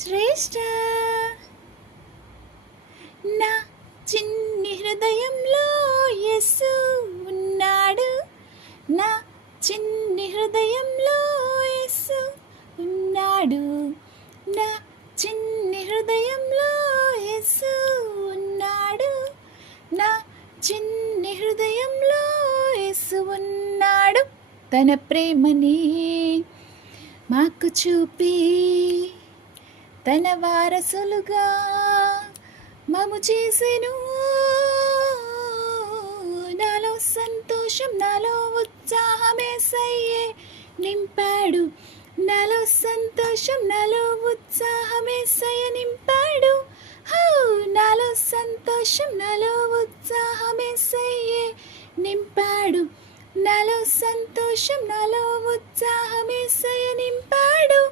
శ్రేష్ఠ నా చిన్ని హృదయంలో యేసు ఉన్నాడు. నా చిన్ని హృదయంలో యేసు ఉన్నాడు. నా చిన్ని హృదయంలో యేసు ఉన్నాడు. నా చిన్ని హృదయంలో యేసు ఉన్నాడు. తన ప్రేమని మాకు చూపి తన వారసులుగా మము చేసెను. నాలో సంతోషం, నాలో ఉత్సాహమేసయ్యే నింపాడు. నాలో సంతోషం, నాలో ఉత్సాహమేసయ్య నింపాడు. నాలో సంతోషం, నాలో ఉత్సాహమేసయ్యే నింపాడు. నాలో సంతోషం, నాలో ఉత్సాహమేసయ్య నింపాడు.